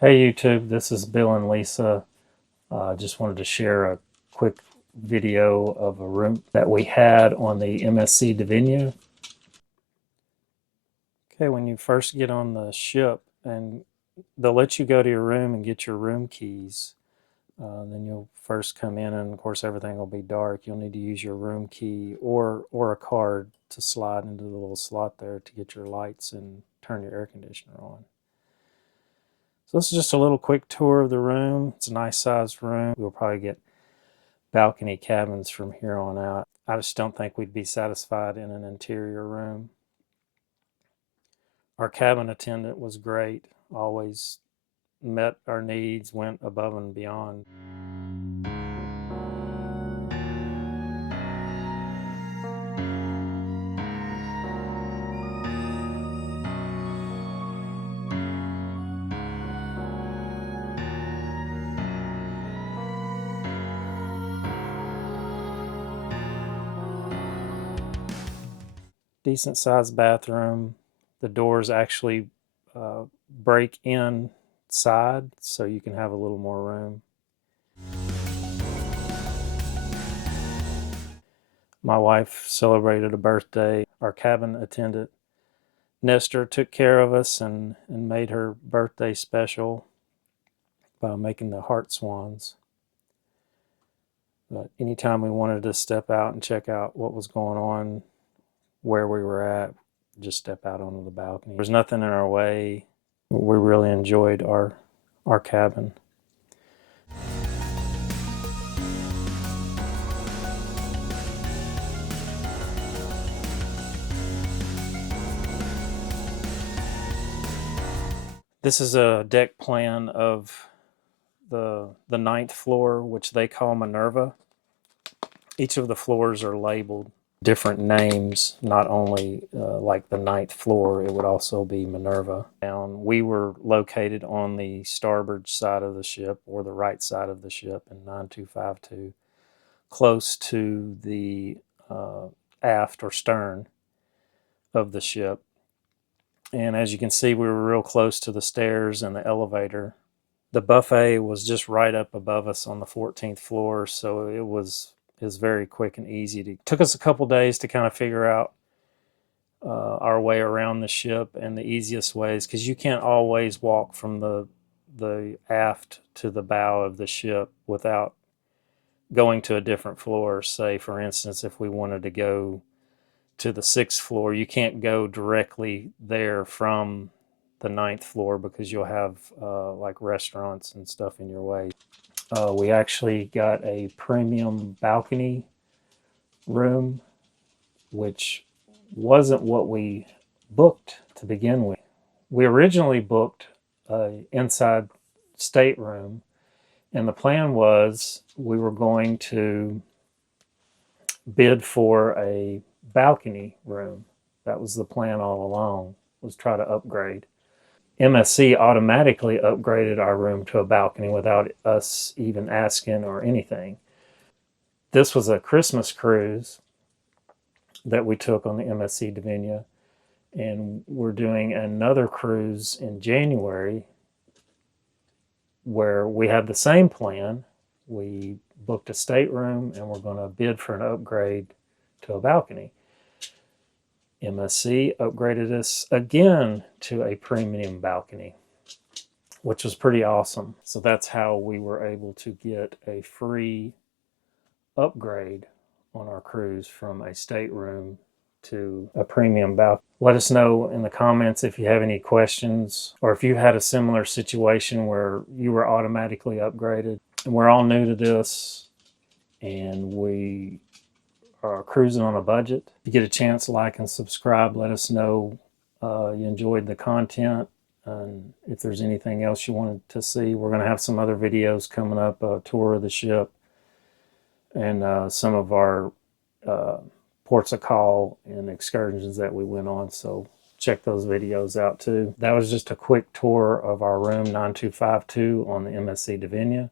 Hey YouTube, this is Bill and Lisa. Just wanted to share a quick video of a room that we had on the MSC Divina. Okay, when you first get on the ship and they'll let you go to your room and get your room keys. Then you'll first come in and of course everything will be dark. You'll need to use your room key or a card to slide into the little slot there to get your lights and turn your air conditioner on. So this is just a little quick tour of the room. It's a nice sized room. We'll probably get balcony cabins from here on out. I just don't think we'd be satisfied in an interior room. Our cabin attendant was great, always met our needs, went above and beyond. Decent sized bathroom. The doors actually break inside so you can have a little more room. My wife celebrated a birthday. Our cabin attendant, Nestor, took care of us and made her birthday special by making the heart swans. But anytime we wanted to step out and check out what was going on, where we were at, just step out onto the balcony. There's nothing in our way. We really enjoyed our cabin. This is a deck plan of the ninth floor, which they call Minerva. Each of the floors are labeled different names, not only like the ninth floor, it would also be Minerva. We were located on the starboard side of the ship, or the right side of the ship in 9252, close to the aft or stern of the ship. And as you can see, we were real close to the stairs and the elevator. The buffet was just right up above us on the 14th floor, so it was very quick and easy. It took us a couple days to kind of figure out our way around the ship and the easiest ways, because you can't always walk from the aft to the bow of the ship without going to a different floor. Say, for instance, if we wanted to go to the 6th floor, you can't go directly there from the 9th floor because you'll have like restaurants and stuff in your way. We actually got a premium balcony room, which wasn't what we booked to begin with. We originally booked an inside stateroom, and the plan was we were going to bid for a balcony room. That was the plan all along, was try to upgrade. MSC automatically upgraded our room to a balcony without us even asking or anything. This was a Christmas cruise that we took on the MSC Divina, and we're doing another cruise in January where we have the same plan. We booked a stateroom and we're going to bid for an upgrade to a balcony. MSC upgraded us again to a premium balcony, which was pretty awesome. So that's how we were able to get a free upgrade on our cruise from a stateroom to a premium balcony. Let us know in the comments if you have any questions, or if you had a similar situation where you were automatically upgraded. And we're all new to this, and we are cruising on a budget. If you get a chance, like and subscribe. Let us know you enjoyed the content, and if there's anything else you wanted to see. We're going to have some other videos coming up, a tour of the ship, and some of our ports of call and excursions that we went on. So check those videos out too. That was just a quick tour of our room 9252 on the MSC Divina.